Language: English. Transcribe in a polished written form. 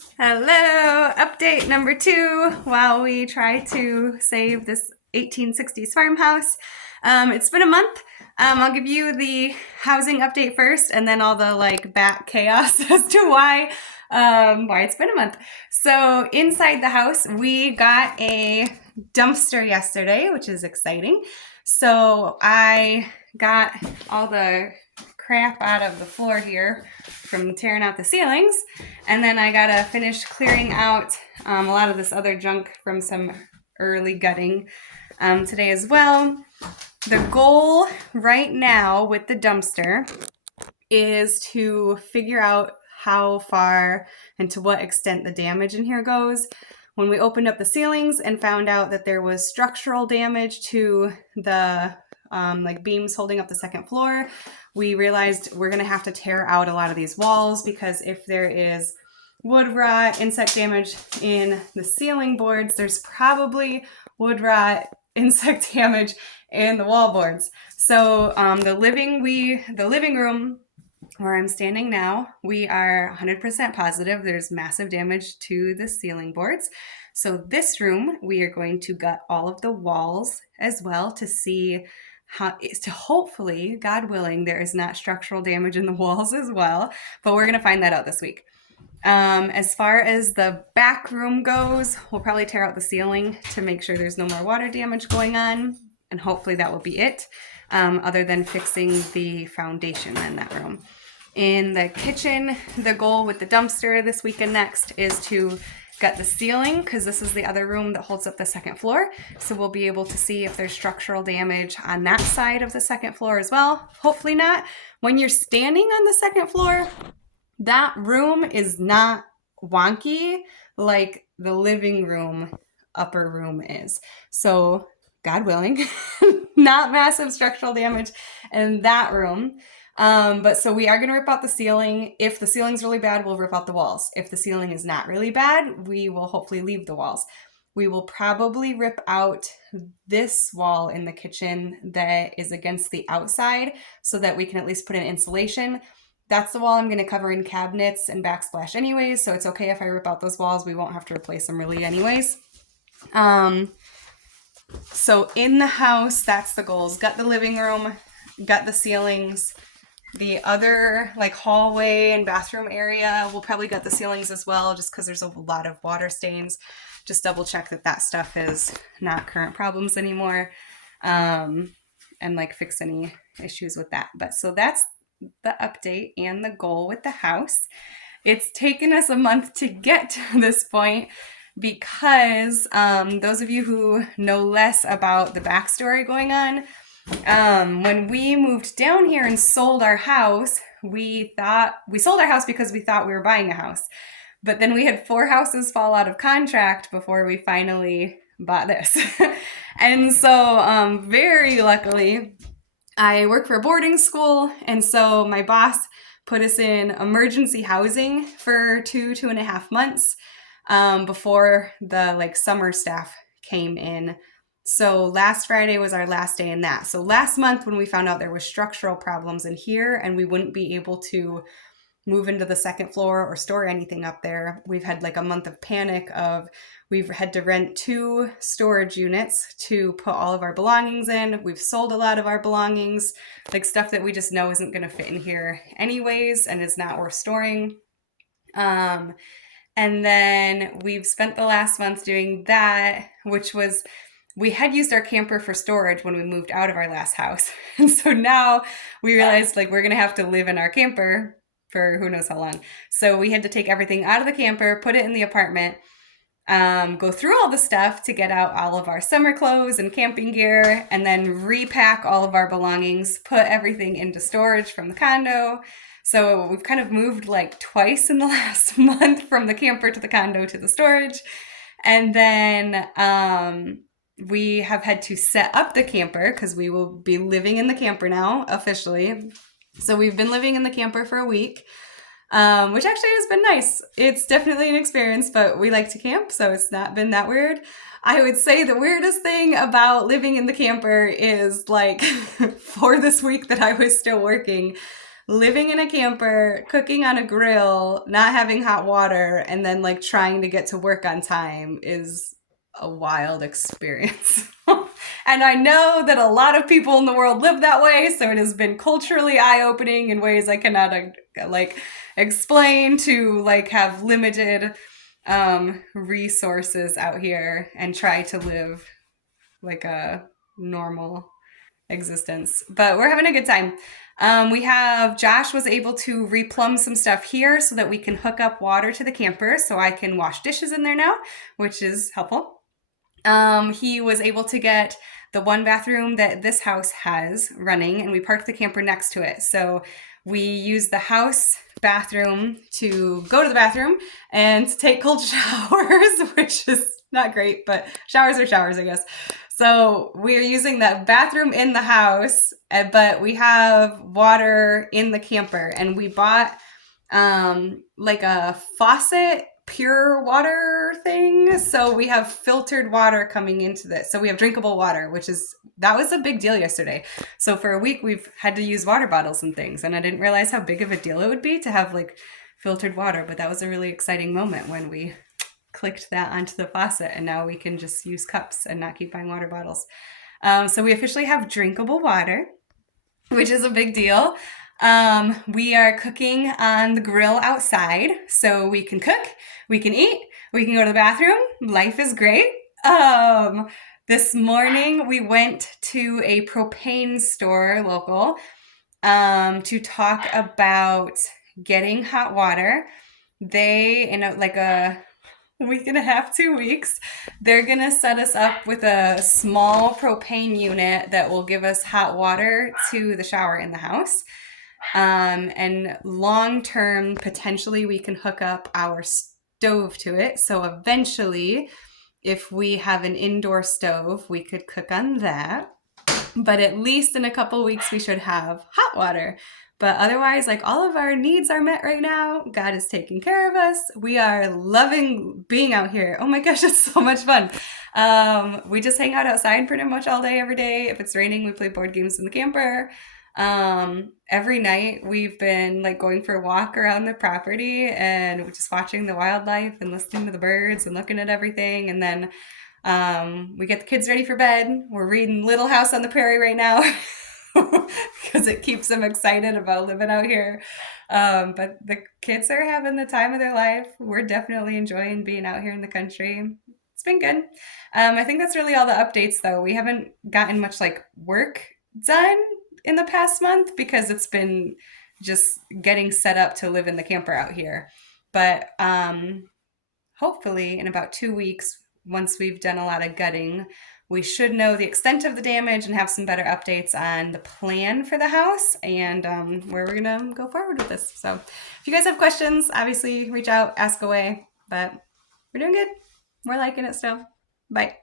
Hello, update number 2 while we try to save this 1860s farmhouse. It's been a month. I'll give you the housing update first and then all the back chaos as to why it's been a month. So inside the house, we got a dumpster yesterday, which is exciting. So I got all the crap out of the floor here from tearing out the ceilings, and then I gotta finish clearing out a lot of this other junk from some early gutting today as well. The goal right now with the dumpster is to figure out how far and to what extent the damage in here goes. When we opened up the ceilings and found out that there was structural damage to the beams holding up the second floor, we realized we're going to have to tear out a lot of these walls, because if there is wood rot, insect damage in the ceiling boards, there's probably wood rot, insect damage in the wall boards. So the living room where I'm standing now, we are 100% positive there's massive damage to the ceiling boards. So this room, we are going to gut all of the walls as well to see to hopefully, God willing, there is not structural damage in the walls as well. But we're going to find that out this week. As far as the back room goes, we'll probably tear out the ceiling to make sure there's no more water damage going on. And hopefully that will be it, other than fixing the foundation in that room. In the kitchen, the goal with the dumpster this week and next is to gut the ceiling, because this is the other room that holds up the second floor. So we'll be able to see if there's structural damage on that side of the second floor as well. Hopefully not. When you're standing on the second floor, that room is not wonky like the living room upper room is. So God willing, not massive structural damage in that room. But so we are going to rip out the ceiling. If the ceiling's really bad, we'll rip out the walls. If the ceiling is not really bad, we will hopefully leave the walls. We will probably rip out this wall in the kitchen that is against the outside so that we can at least put in insulation. That's the wall I'm going to cover in cabinets and backsplash anyways, so it's okay if I rip out those walls. We won't have to replace them really anyways. So in the house, that's the goals. Gut the living room, gut the ceilings. The other hallway and bathroom area, we'll probably gut the ceilings as well, just because there's a lot of water stains. Just double check that stuff is not current problems anymore, and fix any issues with that. But so that's the update and the goal with the house. It's taken us a month to get to this point because those of you who know less about the backstory going on, when we moved down here and sold our house, we sold our house because we thought we were buying a house. But then we had 4 houses fall out of contract before we finally bought this. And so very luckily, I work for a boarding school, and so my boss put us in emergency housing for 2.5 months before the summer staff came in. So last Friday was our last day in that. So last month, when we found out there was structural problems in here and we wouldn't be able to move into the second floor or store anything up there, we've had a month of panic of we've had to rent 2 storage units to put all of our belongings in. We've sold a lot of our belongings, stuff that we just know isn't going to fit in here anyways and is not worth storing. And then we've spent the last month doing that, which was, we had used our camper for storage when we moved out of our last house. And so now we realized we're going to have to live in our camper for who knows how long. So we had to take everything out of the camper, put it in the apartment, go through all the stuff to get out all of our summer clothes and camping gear, and then repack all of our belongings, put everything into storage from the condo. So we've kind of moved twice in the last month from the camper to the condo to the storage. And then we have had to set up the camper because we will be living in the camper now officially. So we've been living in the camper for a week, which actually has been nice. It's definitely an experience, but we like to camp, so it's not been that weird. I would say the weirdest thing about living in the camper is for this week that I was still working, living in a camper, cooking on a grill, not having hot water, and then like trying to get to work on time is a wild experience. And I know that a lot of people in the world live that way, so it has been culturally eye-opening in ways I cannot like explain, to like have limited resources out here and try to live like a normal existence. But we're having a good time. We have Josh was able to replumb some stuff here so that we can hook up water to the camper, so I can wash dishes in there now, which is helpful. He was able to get the one bathroom that this house has running, and we parked the camper next to it. So we use the house bathroom to go to the bathroom and to take cold showers, which is not great, but showers are showers, I guess. So we're using that bathroom in the house, but we have water in the camper, and we bought like a faucet pure water thing. So we have filtered water coming into this. So we have drinkable water, that was a big deal yesterday. So for a week we've had to use water bottles and things, and I didn't realize how big of a deal it would be to have like filtered water, but that was a really exciting moment when we clicked that onto the faucet, and now we can just use cups and not keep buying water bottles. So we officially have drinkable water, which is a big deal. We are cooking on the grill outside, so we can cook, we can eat, we can go to the bathroom. Life is great. This morning we went to a propane store local to talk about getting hot water. They, in like a week and a half, 2 weeks, they're gonna set us up with a small propane unit that will give us hot water to the shower in the house. And long term, potentially we can hook up our stove to it. So eventually, if we have an indoor stove, we could cook on that. But at least in a couple weeks, we should have hot water. But otherwise, like, all of our needs are met right now. God is taking care of us. We are loving being out here. Oh my gosh, it's so much fun. We just hang out outside pretty much all day, every day. If it's raining, we play board games in the camper. Every night we've been like going for a walk around the property and just watching the wildlife and listening to the birds and looking at everything. And then we get the kids ready for bed. We're reading Little House on the Prairie right now because it keeps them excited about living out here. But the kids are having the time of their life. We're definitely enjoying being out here in the country. It's been good. I think that's really all the updates, though. We haven't gotten much like work done in the past month because it's been just getting set up to live in the camper out here. But hopefully in about 2 weeks, once we've done a lot of gutting, we should know the extent of the damage and have some better updates on the plan for the house and where we're gonna go forward with this. So if you guys have questions, obviously reach out, ask away, but we're doing good. We're liking it still. Bye.